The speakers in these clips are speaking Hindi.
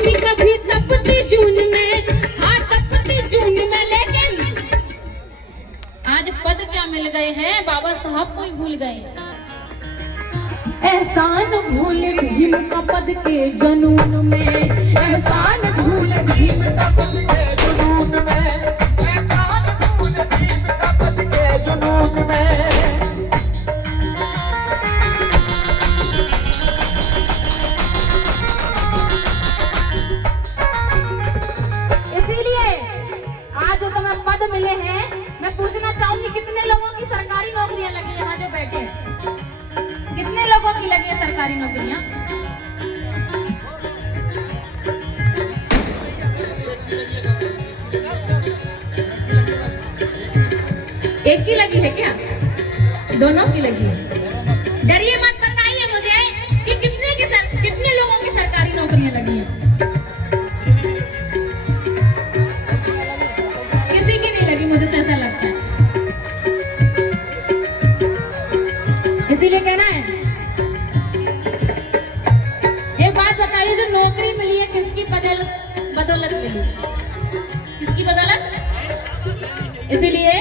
गर्मी कभी तपती जून में, हाँ तपती जून में, लेकिन आज पद क्या मिल गए हैं, बाबा साहब को ही भूल गए। एहसान भूल भीम का पद के जनून में, एहसान भूल भीम का पद के जुनून में, एहसान भूल भीम का पद के जुनून में। इसीलिए आज जो तुम्हें पद मिले हैं, मैं पूछना चाहूंगी कितने लोगों की सरकारी नौकरियां लगी है? वहां जो बैठे हैं, कितने लोगों की लगी है सरकारी नौकरियां? एक की लगी है क्या? दोनों की लगी है? डरिए मत, बताइए मुझे कि कितने लोगों की सरकारी नौकरियां लगी हैं? किसी की नहीं लगी, मुझे तो ऐसा लगता है। इसीलिए कहना है, एक बात बताइए, जो नौकरी मिली है किसकी बदौलत मिली? किसकी बदौलत? इसीलिए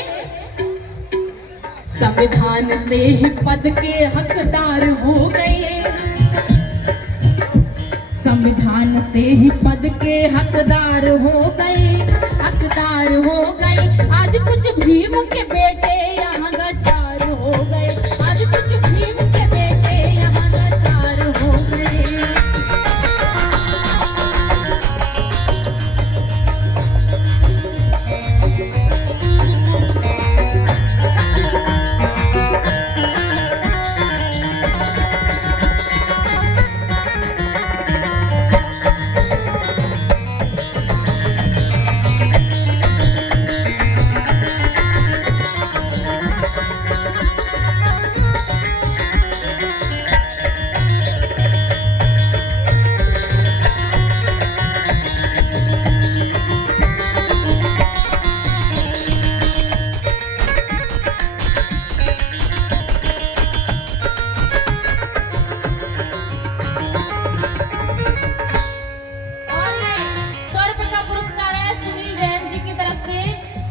संविधान से ही पद के हकदार हो गए, संविधान से ही पद के हकदार हो गए, हकदार हो गए। आज कुछ भीम के बेटे यहाँ गद्दार हो गए, आज कुछ भीम के बेटे यहाँ गद्दार हो गए।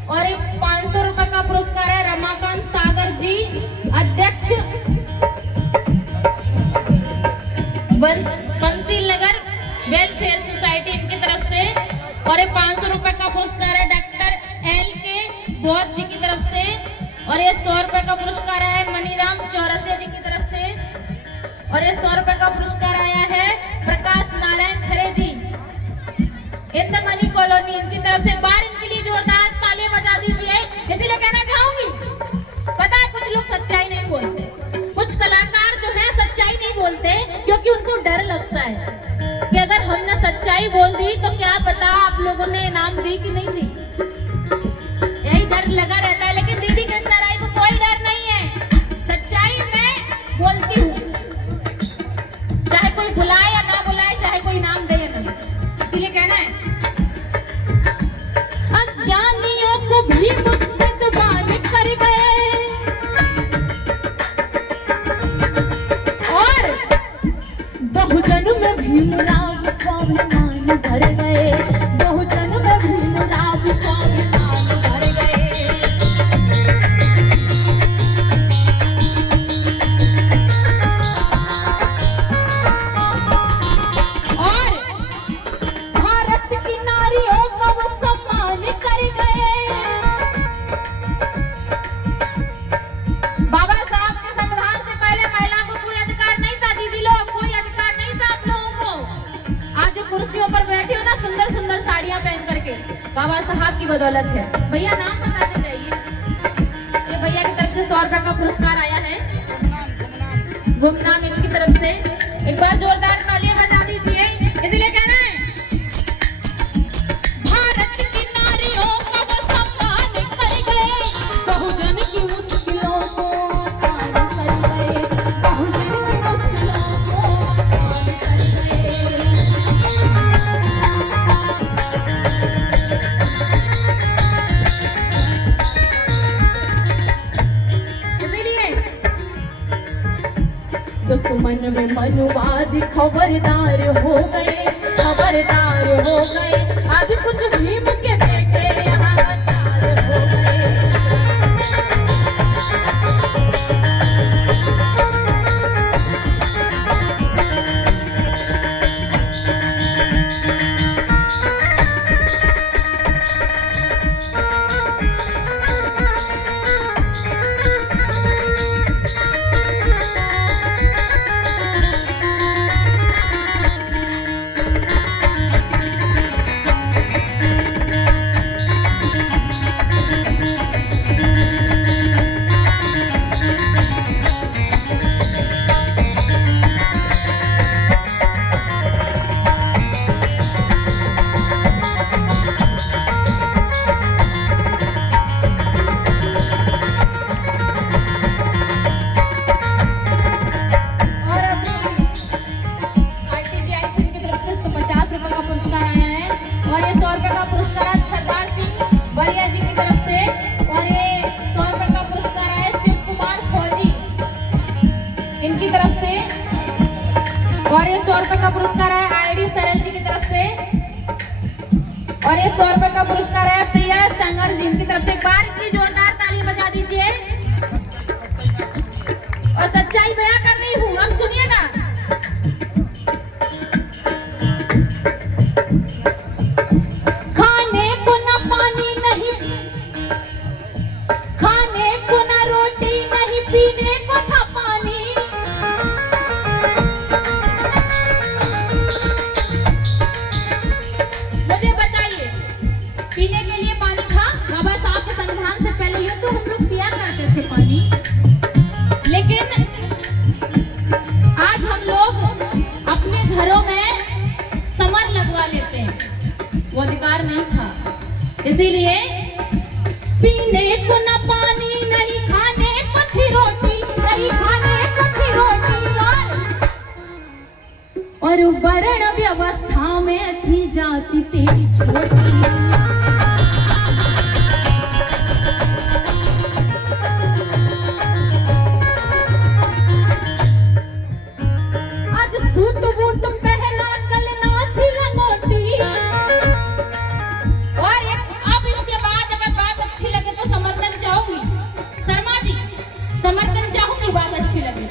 और एक 500 रुपए का पुरस्कार है रमाकांत सागर जी, अध्यक्ष बंसील नगर वेलफेयर सोसाइटी, इनकी तरफ से। और एक 500 रुपए का पुरस्कार है डॉक्टर एल के बौद्ध जी की तरफ से। और ये 100 रुपए का पुरस्कार है मनीराम चौरसिया जी की तरफ से। और ये 100 रुपए का पुरस्कार आया है प्रकाश नारायण खरे जी, इंद्रमणि कॉलोनी, इनकी तरफ से। बार इनके लिए जोरदार तालियां बजा दीजिए। इसीलिए कहना चाहूंगी, पता है कुछ लोग सच्चाई नहीं बोलते, कुछ कलाकार जो है सच्चाई नहीं बोलते क्योंकि उनको डर लगता है कि अगर हमने सच्चाई बोल दी तो क्या पता आप लोगों ने इनाम दी कि नहीं दी, यही डर लगा रहता है। लेकिन दीदी कृष्णा राय को कोई डर नहीं है, सच्चाई मैं बोलती हूँ, चाहे कोई बुलाए या ना बुलाए, चाहे कोई इनाम दे या नहीं। इसीलिए कहना है, अज्ञानियों को भी मुक्तबान कर गए और बहुजन में भीमराव स्वाभिमान भर गए, बहुजन में भीमराव स्वाभिमान भर गए। बाबा साहब की बदौलत है। भैया नाम बताते जाइए। ये भैया की तरफ से 100 रुपए का पुरस्कार आया है, गुमनाम इनकी तरफ से। एक बार जोरदार तालियां बजा दीजिए। इसलिए कहना है, भारत की नारियों का वो सम्मान कर गए, बहुजन की मुश्किलों को आसान कर गए, बहुजन की मुश्किलों को आसान कर गए। दुश्मन में मनुवाद खबरदार हो गए, खबरदार हो गए। आज कुछ भीम के बेटे यहाँ गद्दार हो गए। इनकी तरफ से, और ये 100 रुपए का पुरस्कार है आईडी सरल जी की तरफ से, और ये 100 रुपए का पुरस्कार है प्रिया संगर जी इनकी तरफ से। एक बार की जोरदार ताली बजा दीजिए। और सच्चाई बयां कर रही हूँ, अब सुनिएगा। खाने को ना पानी नहीं, खाने को ना रोटी नहीं, पीने को था पानी। मुझे बताइए, पीने के लिए पानी था? बाबा साहब के संविधान से पहले ये तो हम लोग पिया करते थे पानी, लेकिन आज हम लोग अपने घरों में समर लगवा लेते हैं, वो अधिकार नहीं था। इसीलिए पीने को न पानी नहीं, खाने को थी रोटी नहीं, खाने को थी रोटी। और वर्ण व्यवस्था में थी जाति तेरी छोटी। सूट बूट पहना कल ना थी लंगोटी। और अब इसके बाद अगर बात अच्छी लगे तो समर्थन चाहूंगी, शर्मा जी समर्थन चाहूंगी, बात अच्छी लगे।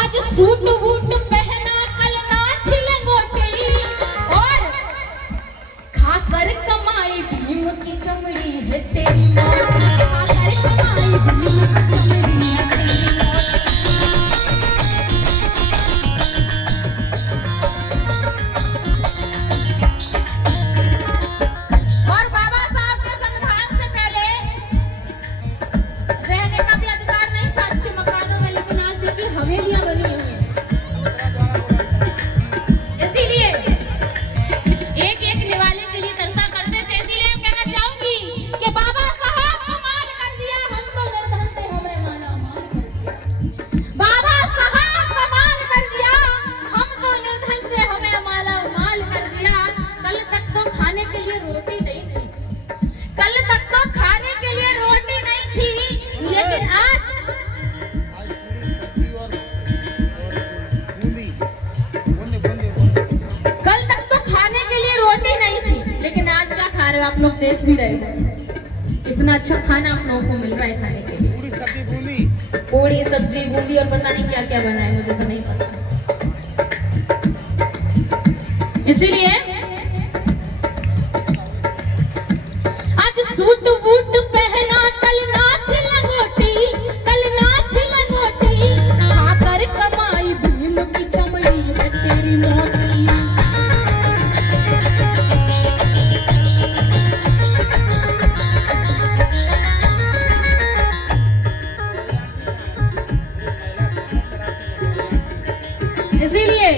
आज सूट बूट पहना कल ना थी लंगोटी, और खाकर कमाई भीम की चमड़ी है तेरी मौत, खाकर कमाई भीम की चमड़ी है तेरी मौत। हवेलियां बनी हुई हैं, इसीलिए एक एक निवाले के लिए तरसा करते थे। इसीलिए मैं कहना चाहूंगी कि बाबा साहब कमाल कर दिया, हम तो निर्धन थे हमें माला माल कर दिया। बाबा साहब कमाल कर दिया, हम तो निर्धन थे हमें माला माल कर दिया। कल तक तो खाने के लिए रोटी नहीं थी, कल तक तो खाने के लिए रोटी नहीं थी, लेकिन आज आप लोग देख भी रहे हो इतना अच्छा खाना आप लोगों को मिल रहा है खाने के लिए। पूरी सब्जी बूंदी और पता नहीं क्या क्या बना है, मुझे तो नहीं पता। इसीलिए आज सूट वूट पहना कल ना थी लंगोटी, कल ना थी लंगोटी, खाकर कमाई भीम की चमड़ी है तेरी मोटी। इसीलिए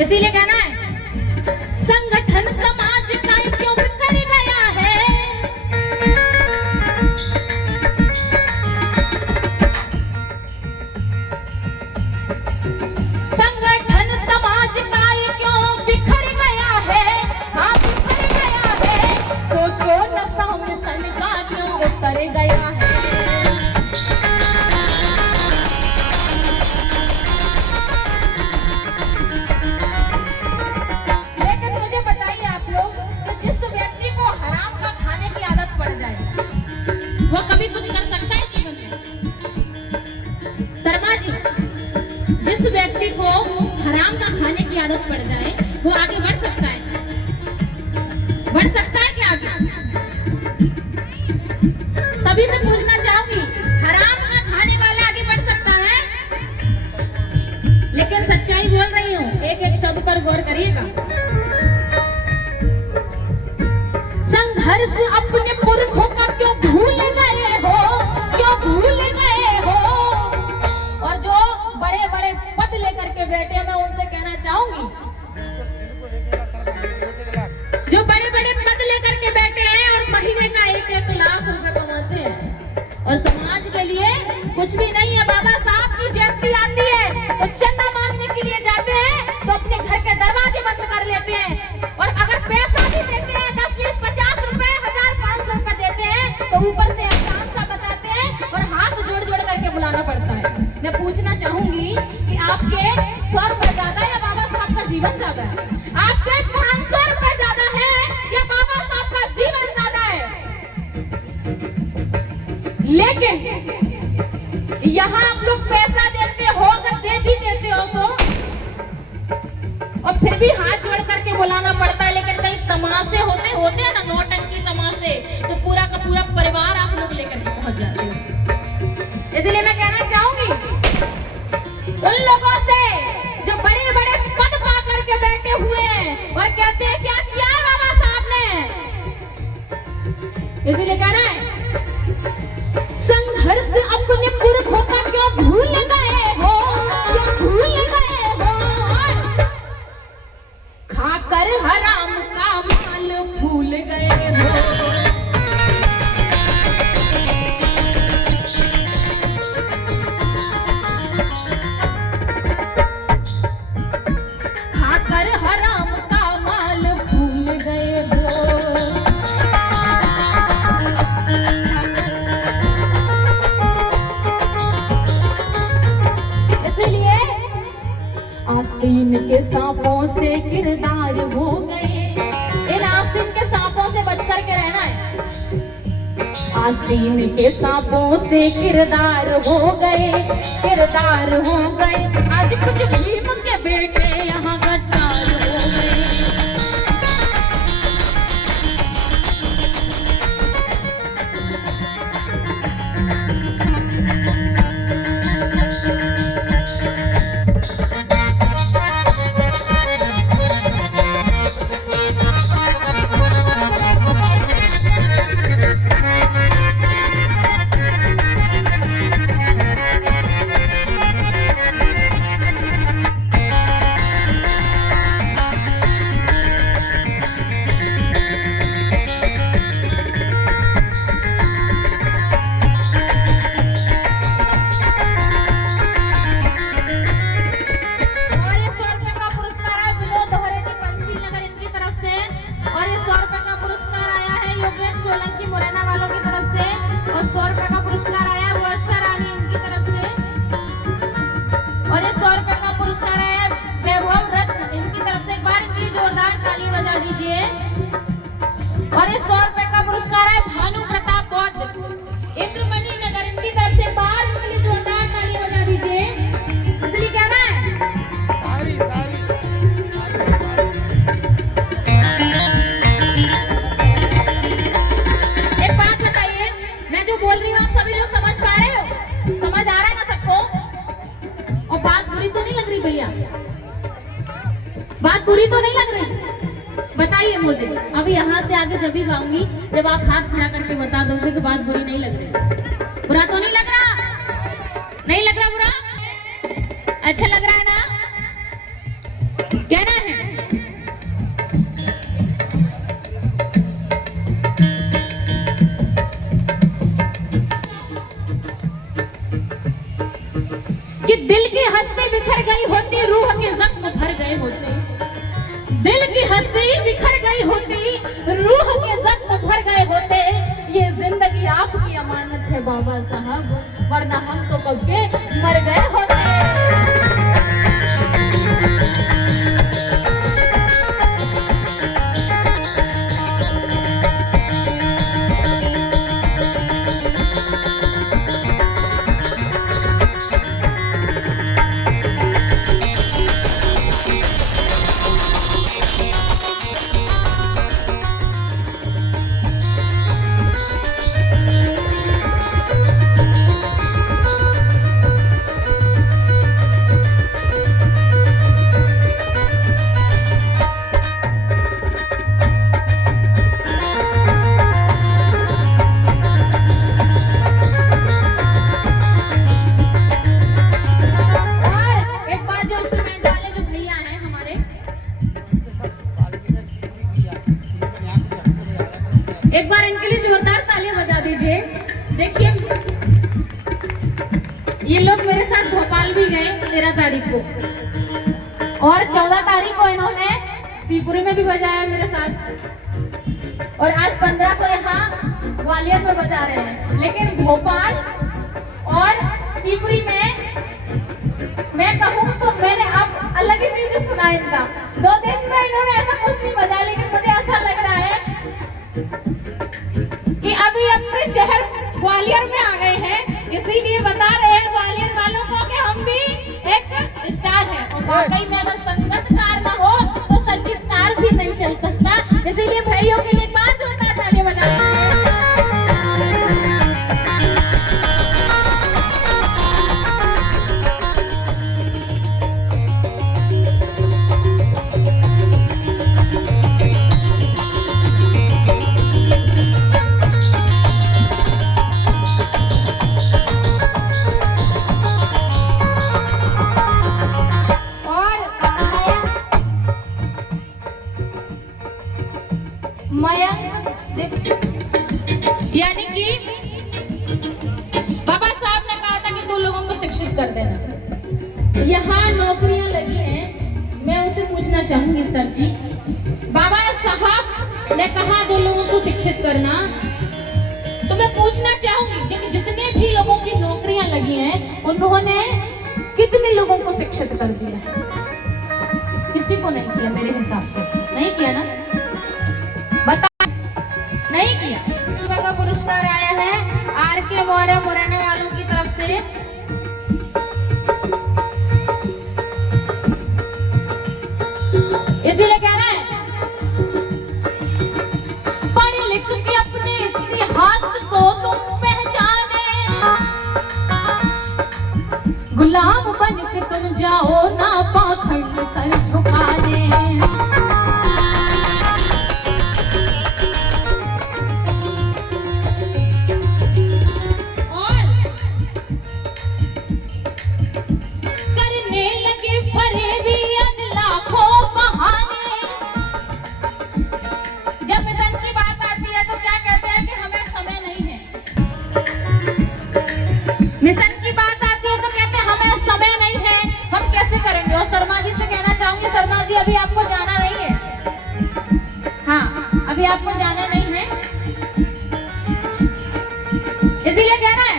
इसीलिए कहना है संगठन समाज का क्यों बिखर गया है। संगठन समाज का क्यों बिखर गया है। हाँ बिखर गया है। सोचो न सन का क्यों उतर गया है। वो कभी कुछ कर सकता है जीवन में। शर्मा जी, जिस व्यक्ति को हराम का खाने की आदत पड़ जाए वो आगे बढ़ सकता है, बढ़ सकता है क्या आगे? सभी से पूछना चाहूंगी, हराम का खाने वाला आगे बढ़ सकता है? लेकिन सच्चाई बोल रही हूँ, एक एक शब्द पर गौर करिएगा। संघर्ष अपने पुरखों का क्यों भूल गए हो, क्यों भूल गए हो। और जो बड़े बड़े पद लेकर के बैठे, मैं उनसे कहना चाहूंगी, जो बड़े बड़े पद लेकर के बैठे हैं और महीने का 1-1 लाख रुपए कमाते हैं और समाज के लिए कुछ भी नहीं है। बाबा साहब की जयंती आती है तो चंदा मांगने के लिए जाते हैं तो अपने घर के दरवाजे बंद कर लेते हैं। और अगर पैसा भी देते हैं 10, 20, 50 रुपए, 1000, 500 रुपए देते हैं तो ऊपर से एहसान सा बताते हैं और हाथ जोड़ जोड़ करके बुलाना पड़ता है। मैं पूछना चाहूंगी कि आपके 100 रुपए ज्यादा या बाबा साहब का जीवन ज्यादा है? आपके 500 रुपए ज्यादा है या बाबा साहब का जीवन ज्यादा है? लेकिन यहाँ आप लोग पैसा देते हो, अगर दे भी देते हो तो, और फिर भी हाथ जोड़ करके बुलाना पड़ता है। लेकिन कई तमाशे होते हैं ना, नौटंकी तमाशे, तो पूरा का पूरा परिवार आप लोग लेकर के पहुंच जाते हैं। इसलिए मैं कहना चाहूंगी उन लोगों से जो बड़े बड़े पद पा करके बैठे हुए हैं और कहते हैं क्या किया है बाबा साहब ने। इसलिए कहना है संघर्ष अपने पुरखों का क्यों भूल गए हो, क्यों भूल गए हो। खाकर हराम का माल भूल गए हो। खाकर हराम का माल भूल गए हो। इसलिए आस्तीन के सांपों से किरदार हो गए। इन आस्तीन के सांपों से बच करके रहना है। आस्तीन के सांपों से किरदार हो गए, किरदार हो गए। आज कुछ भीम के बेटे यहाँ गद्दार हो गए। और ये 100 रुपए का पुरस्कार है भानु प्रताप बौद्ध इंद्रमणि नगर, इनकी तरफ से बाहर इनके लिए जोरदार ताली बजा दीजिए। इसलिए कहना है एक बात बताइए, मैं जो बोल रही हूँ आप सभी लोग समझ पा रहे हो? समझ आ रहा है ना सबको? और बात बुरी तो नहीं लग रही भैया? बात बुरी तो नहीं लग रही? बताइए मुझे। अभी यहाँ से आगे जब भी गाऊंगी, जब आप हाथ खड़ा करके बता दोगे कि बात बुरी नहीं लग रही। बुरा तो नहीं लग रहा? नहीं लग रहा बुरा? अच्छा लग रहा है ना? कहना बिखर गई होती, रूह के जख्म भर गए होते। दिल की हस्ती बिखर गई होती, रूह के जख्म भर गए होते। ये जिंदगी आपकी अमानत है बाबा साहब, वरना हम तो कब के मर गए होते। एक बार इनके लिए जोरदार तालियां बजा दीजिए। देखिए ये लोग मेरे साथ भोपाल भी गए 13 तारीख को, और 14 तारीख को इन्होंने शिवपुरी में भी बजाया मेरे साथ, और आज 15 को यहाँ ग्वालियर में बजा रहे हैं। लेकिन भोपाल और शिवपुरी में मैं कहूँ तो मैंने अब अलग ही म्यूजिक सुना इनका। 2 दिन में इन्होंने ऐसा कुछ नहीं बजाया, लेकिन मुझे ऐसा लग रहा है कि अभी अपने शहर ग्वालियर में आ गए हैं, इसीलिए बता रहे हैं ग्वालियर वालों को कि हम भी एक स्टार हैं। और वाकई में अगर संगीतकार ना हो तो संगीतकार भी नहीं चल सकता। इसीलिए भाइयों के लिए एक बार जोरदार तालियां बजाएं। यानी कि बाबा साहब ने कहा था कि 2 लोगों को शिक्षित कर देना। यहाँ नौकरियां लगी हैं, मैं उनसे पूछना चाहूंगी सर जी, बाबा साहब ने कहा 2 लोगों को शिक्षित करना, तो मैं पूछना चाहूंगी कि जितने भी लोगों की नौकरियां लगी हैं उन्होंने कितने लोगों को शिक्षित कर दिया? किसी को नहीं किया मेरे हिसाब से, नहीं किया ना, बता नहीं किया। का पुरस्कार आया है RK मौर्य मुरैना वालों की तरफ से। इसीलिए कह रहे हैं पढ़ लिख के अपने इतिहास को तुम पहचाने, गुलाम बन के तुम जाओ ना पाखंड सर झुकाने। मिशन की बात आती है तो कहते हैं हमें समय नहीं है, हम कैसे करेंगे। और शर्मा जी से कहना चाहूंगी, शर्मा जी अभी आपको जाना नहीं है, हाँ अभी आपको जाना नहीं है, इसीलिए कहना है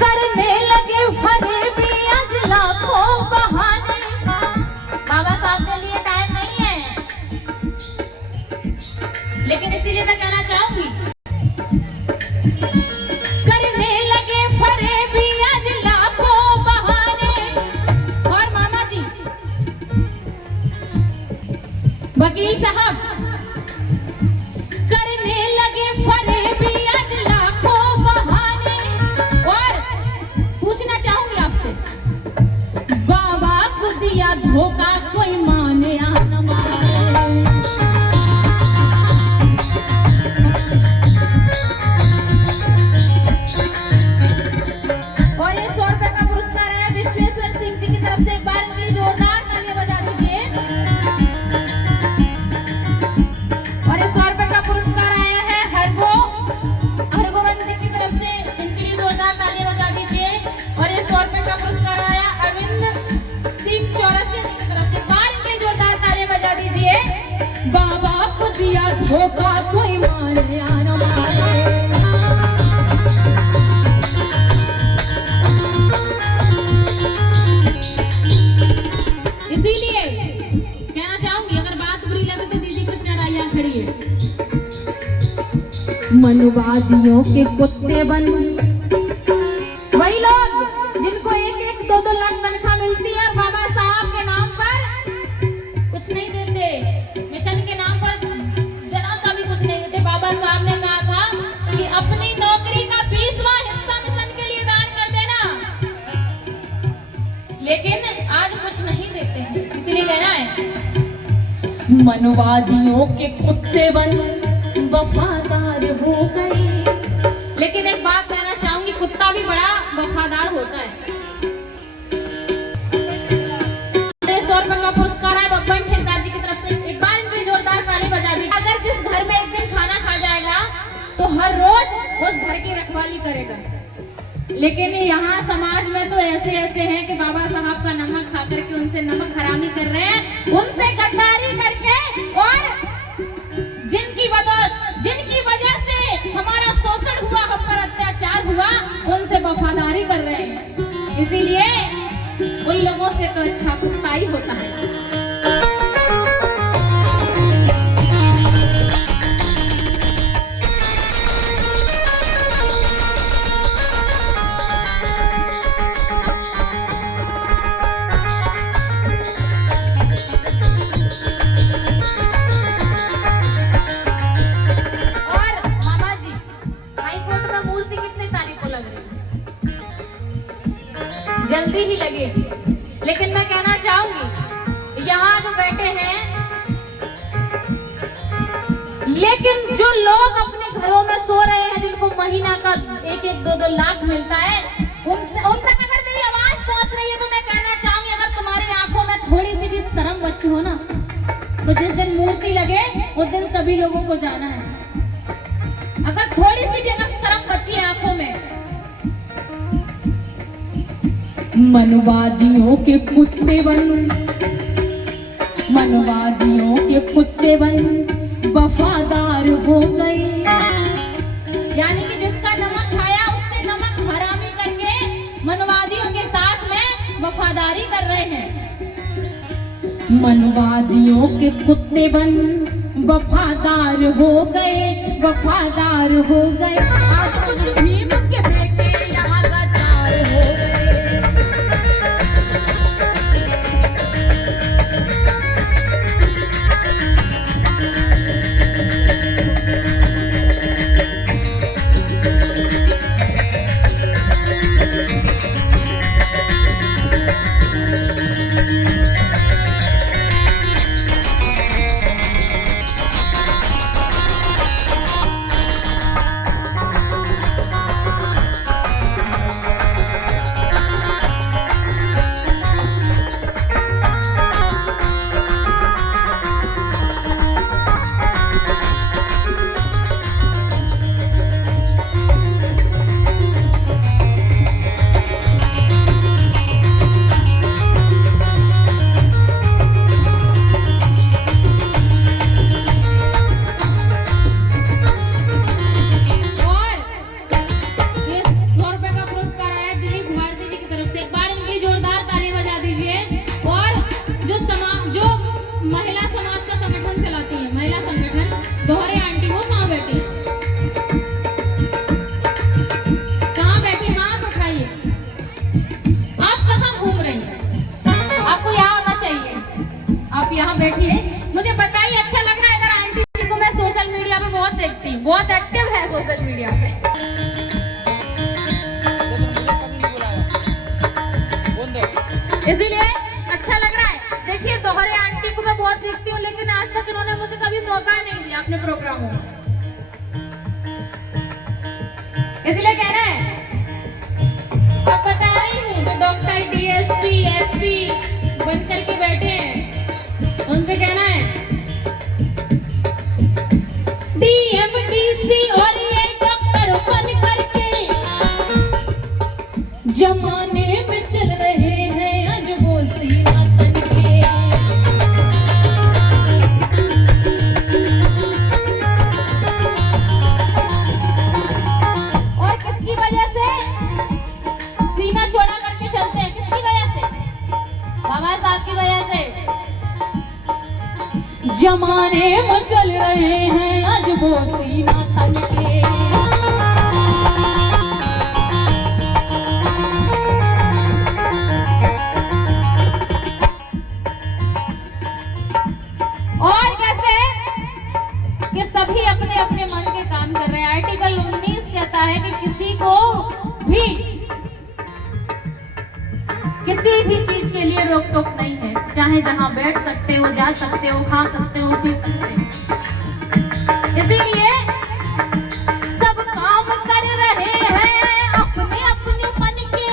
करने लगे फरेबी आज लाखों बहाने। बाबा साहब के लिए टाइम नहीं है, लेकिन इसीलिए मैं कहना चाहूंगी वकील साहब करने लगे फरेबी आज लाखों बहाने। और पूछना चाहूंगी आपसे, बाबा को दिया धोखा कोई माने या न माने। और ये 100 रुपए का पुरस्कार है विश्वेश्वर सिंह जी की तरफ से। एक बार इनकी जोरदार तालियां बजा दीजिए। पुरस्कार आया है हरगोविंद जी की तरफ से, इनके लिए जोरदार तालियां बजा दीजिए। मनवादियों के कुत्ते बन, वही लोग जिनको 1-1, 2-2 लाख तनख्वाह मिलती है और बाबा साहब के नाम पर कुछ नहीं देते, मिशन के नाम पर जरा सा भी कुछ नहीं देते। बाबा साहब ने कहा था कि अपनी नौकरी का 20वां हिस्सा मिशन के लिए दान कर देना, लेकिन आज कुछ नहीं देते हैं। इसलिए कहना है मनवादियों के कुत्ते बन वफादार हो गए। लेकिन एक बात कहना चाहूंगी, कुत्ता भी बड़ा वफादार होता है। 100 रुपए का पुरस्कार है बब्बन ठेकेदार जी की तरफ से, एक बार इनकी जोरदार ताली बजा दी। अगर जिस घर में एक दिन खाना खा जाएगा तो हर रोज उस घर की रखवाली करेगा, लेकिन यहाँ समाज में तो ऐसे हैं कि बाबा साहब का नमक खा करके उनसे नमक हरामी कर रहे हैं, उनसे गद्दारी करके, और जिनकी वजह से हमारा शोषण हुआ, हम पर अत्याचार हुआ, उनसे वफादारी कर रहे हैं। इसीलिए उन लोगों से तो अच्छा कुत्ता ही होता है। जल्दी ही लगे, लेकिन मैं कहना चाहूंगी यहाँ जो बैठे हैं, लेकिन जो लोग अपने घरों में सो रहे हैं, जिनको महीना का 1-1, 2-2 लाख मिलता है, उन तक अगर मेरी आवाज पहुंच रही है तो मैं कहना चाहूंगी, अगर तुम्हारी आंखों में थोड़ी सी भी शर्म बची हो ना, तो जिस दिन मूर्ति लगे उस दिन सभी लोगों को जाना है। अगर थोड़ी सी भी अगर शर्म बची है आंखों में, मनवादियों के कुत्ते बन, मनवादियों के कुत्ते बन वफादार हो गए। यानी कि जिसका नमक खाया उससे नमक हरामी करके मनवादियों के साथ में वफादारी कर रहे हैं। मनवादियों के कुत्ते बन वफादार हो गए, वफादार हो गए। आज कुछ भीम के बेटे यहाँ गद्दार हो गए। बहुत एक्टिव है सोशल मीडिया पे। इसीलिए अच्छा लग रहा है। देखिए दोहरे आंटी को मैं बहुत देखती हूँ, लेकिन आज तक इन्होंने मुझे कभी मौका नहीं दिया अपने प्रोग्रामों में। इसलिए कहना है, अब बता रही हूँ जो डॉक्टर DSP SP बन करके बैठे हैं, उनसे कहना है DMDC और ये डॉक्टर बन करके जमाने में चल रहे हैं आज वो सीना तन के। और किसकी वजह से सीना चौड़ा करके चलते हैं? किसकी वजह से? बाबा साहब की वजह से। जमाने में चल रहे हैं आज वो सीना तन के। किसी भी चीज के लिए रोक टोक नहीं है, चाहे जहां बैठ सकते हो, जा सकते हो, खा सकते हो, पी सकते हो। इसीलिए सब काम कर रहे हैं अपने अपने मन के।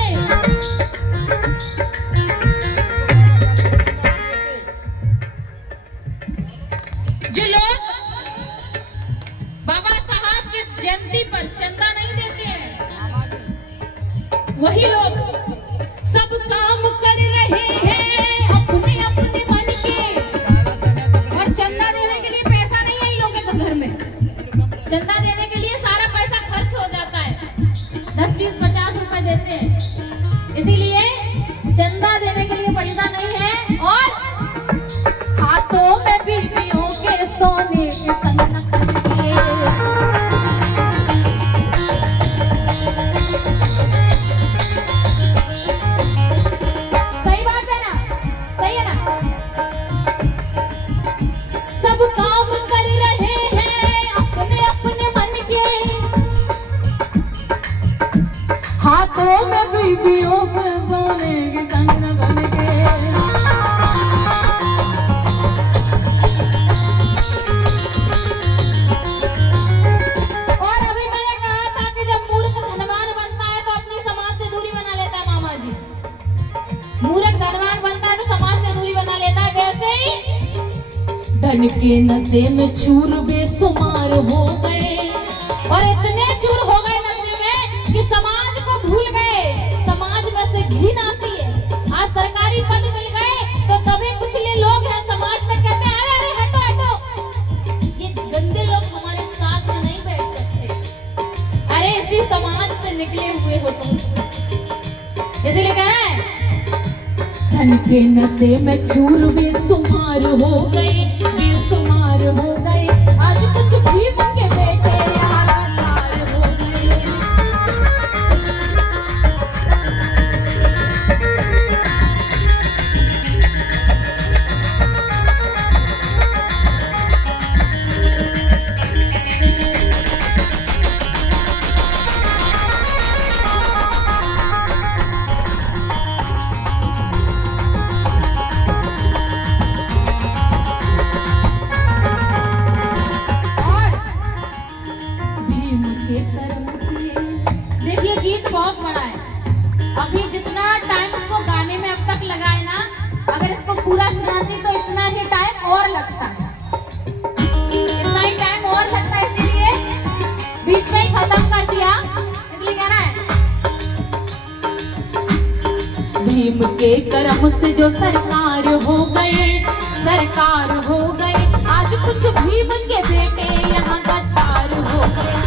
जो लोग बाबा साहब की जयंती पर चंदा नहीं देते हैं, वही लोग सब काम कर रहे हैं अपने अपने मन के। और चंदा देने के लिए पैसा नहीं है इन लोगों के घर में। चंदा देने के लिए सारा पैसा खर्च हो जाता है, 10, 20, 50 रुपए देते हैं। इसीलिए चंदा देने के लिए पैसा नहीं है। और हाथों में बीवियों के सोने के कंगन के। सही बात है ना? सही है ना? सब काम कर रहे हैं अपने अपने मन के। हाथों में बीवियों के सोने के कंगन बन के। और अभी मैंने कहा था कि जब मूर्ख धनवान बनता है तो अपनी समाज से दूरी बना लेता है। मामा जी, मूर्ख धनवान बनता है तो समाज से दूरी बना लेता है। वैसे ही धन के नशे में चूर बेसुमार हो गए, और इतने चूर हो गए नशे में कि समाज को भूल गए। समाज में से घिन आती है। आज सरकारी पद मिल गए तो दबे कुचले लोग हैं समाज में, कहते हैं अरे अरे हटो हटो, ये गंदे लोग हमारे साथ में नहीं बैठ सकते। अरे इसी समाज से निकले हुए हो तुम। इसीलिए कह रहे हैं धन के नशे में चूर बेसुमार हो गए, बेसुमार हो गए। आज कुछ भी के बेटे यहाँ गद्दार हो गए। देखिए गीत बहुत बड़ा है। अभी जितना टाइम इसको गाने में अब तक लगा है ना, अगर इसको पूरा सुनाती तो इतना ही टाइम और लगता, इतना ही टाइम और लगता है। इसीलिए बीच में ही खत्म कर दिया। इसलिए कह रहा है भीम के कर्म से जो सरकार हो गए, सरकार हो गए। आज कुछ भीम के बेटे यहाँ गद्दार हो गए।